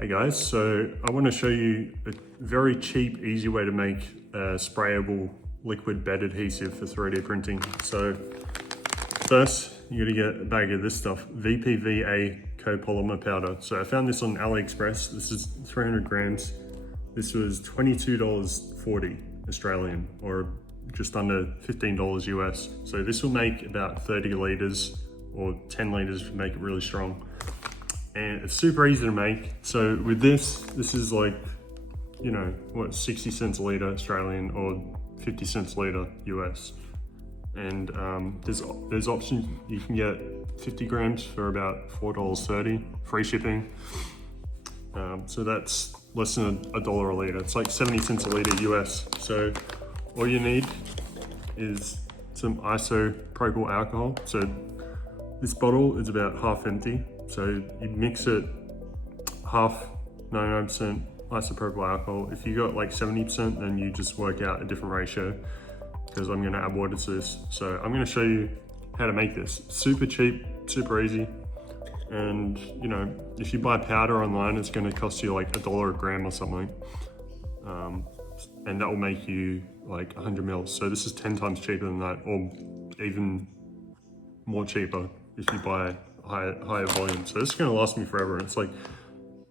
Hey guys, so I want to show you a very cheap, easy way to make a sprayable liquid bed adhesive for 3D printing. So first, you're gonna get a bag of this stuff, VPVA copolymer powder. So I found this on AliExpress. This is 300 grams. This was $22.40 Australian, or just under $15 US. So this will make about 30 liters or 10 liters if you make it really strong. And it's super easy to make. So with this is like, you know, what, 60 cents a litre Australian or 50 cents a litre US. And there's options. You can get 50 grams for about $4.30, free shipping. So that's less than $1 a litre. It's like 70 cents a litre US. So all you need is some isopropyl alcohol. So this bottle is about half empty. So you mix it half 99% isopropyl alcohol. If you got like 70%, then you just work out a different ratio, because I'm gonna add water to this. So I'm gonna show you how to make this. Super cheap, super easy. And you know, if you buy powder online, it's gonna cost you like $1 a gram or something. And that will make you like 100 mils. So this is 10 times cheaper than that, or even more cheaper if you buy higher volume. So this is gonna last me forever. It's like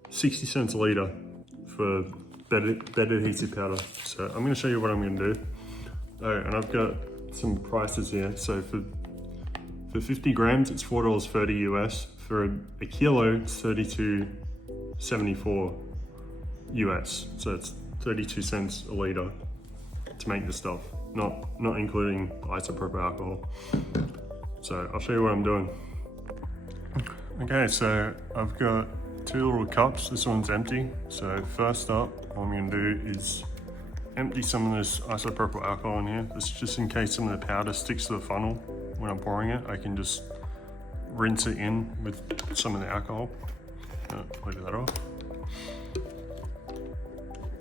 60 cents a litre for bed adhesive powder. So I'm gonna show you what I'm gonna do. Oh, and I've got some prices here. So for 50 grams, it's $4.30 US. For a kilo, it's $32.74 US. So it's 32 cents a litre to make this stuff, not including isopropyl alcohol. So I'll show you what I'm doing. Okay, so I've got 2 little cups. This one's empty. So first up, what I'm gonna do is empty some of this isopropyl alcohol in here. This is just in case some of the powder sticks to the funnel when I'm pouring it. I can just rinse it in with some of the alcohol. Leave that off.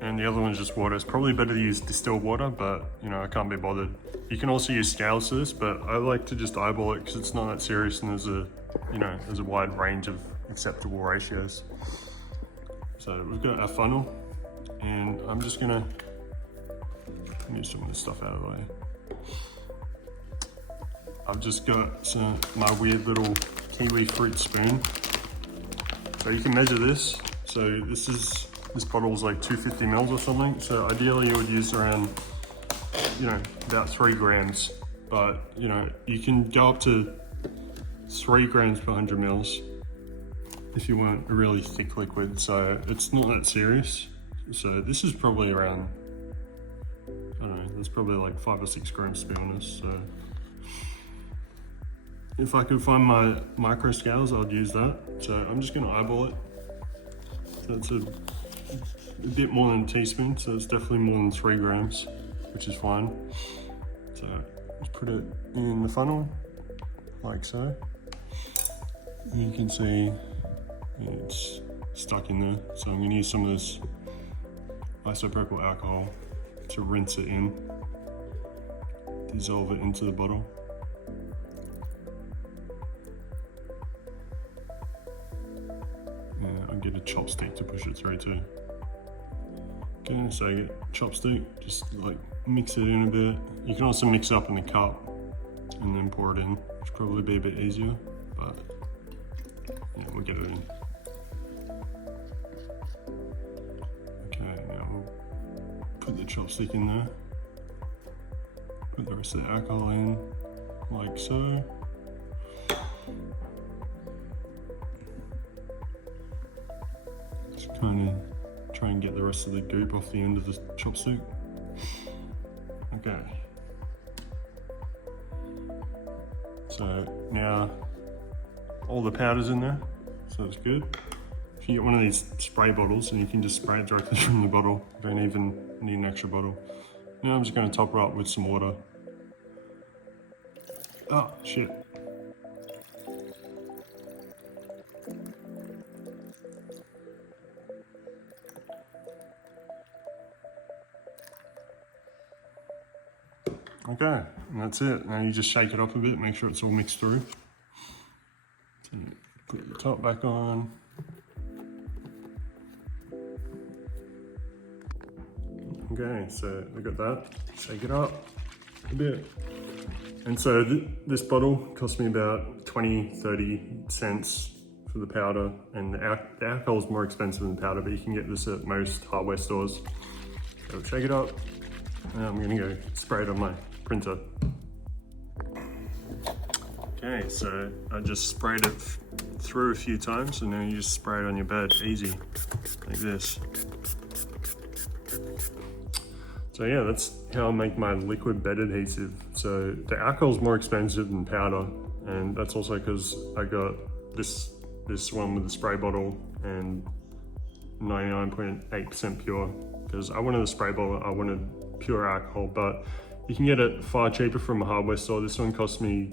And the other one's just water. It's probably better to use distilled water, but you know, I can't be bothered. You can also use scales for this, but I like to just eyeball it because it's not that serious, and there's a wide range of acceptable ratios. So we've got our funnel, and I'm just gonna move some of this stuff out of the way. I've just got my weird little kiwi fruit spoon. So you can measure this. So this bottle's like 250 mils or something. So ideally you would use around, you know, about 3 grams. But you know, you can go up to 3 grams per 100 mils if you want a really thick liquid. So it's not that serious. So this is probably around, I don't know, there's probably like 5 or 6 grams to be honest. So if I could find my micro scales, I'd use that. So I'm just gonna eyeball it. So it's a bit more than a teaspoon, so it's definitely more than 3 grams, which is fine. So just put it in the funnel, like so. You can see it's stuck in there. So I'm gonna use some of this isopropyl alcohol to rinse it in, dissolve it into the bottle. I'll get a chopstick to push it through too. Okay, so I get chopstick, just like mix it in a bit. You can also mix it up in the cup and then pour it in, which would probably be a bit easier, but yeah, we'll get it in. Okay, now we'll put the chopstick in there. Put the rest of the alcohol in, like so. Just kind of try and get the rest of the goop off the end of the chopstick. Okay. So now all the powder's in there, so it's good. If you get one of these spray bottles, and you can just spray it directly from the bottle, you don't even need an extra bottle. Now I'm just going to top it up with some water. Oh, shit. Okay, and that's it. Now you just shake it up a bit, make sure it's all mixed through. So put the top back on. Okay, so we got that. Shake it up a bit. And so this bottle cost me about 20-30 cents for the powder, and the alcohol is more expensive than powder, but you can get this at most hardware stores. So shake it up, and I'm gonna go spray it on my printer. Okay, so I just sprayed it through a few times, and then you just spray it on your bed, easy, like this. So yeah, that's how I make my liquid bed adhesive. So the alcohol is more expensive than powder, and that's also because I got this one with the spray bottle and 99.8% pure, because I wanted a spray bottle, I wanted pure alcohol, but you can get it far cheaper from a hardware store. This one cost me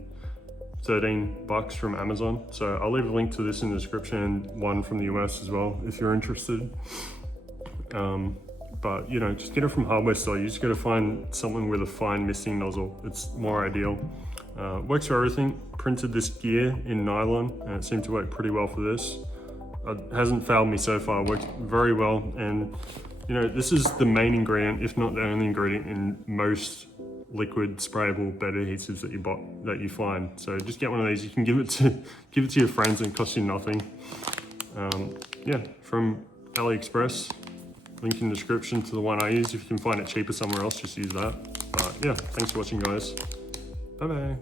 $13 from Amazon. So I'll leave a link to this in the description, and one from the US as well, if you're interested. But you know, just get it from hardware store. You just gotta find something with a fine misting nozzle. It's more ideal. Works for everything. Printed this gear in nylon, and it seemed to work pretty well for this. It hasn't failed me so far. It worked very well, and you know, this is the main ingredient, if not the only ingredient, in most liquid sprayable bed adhesives that you find. So just get one of these. You can give it to your friends, and it costs you nothing. Yeah, from AliExpress. Link in the description to the one I use. If you can find it cheaper somewhere else, just use that. But yeah, thanks for watching, guys. Bye bye.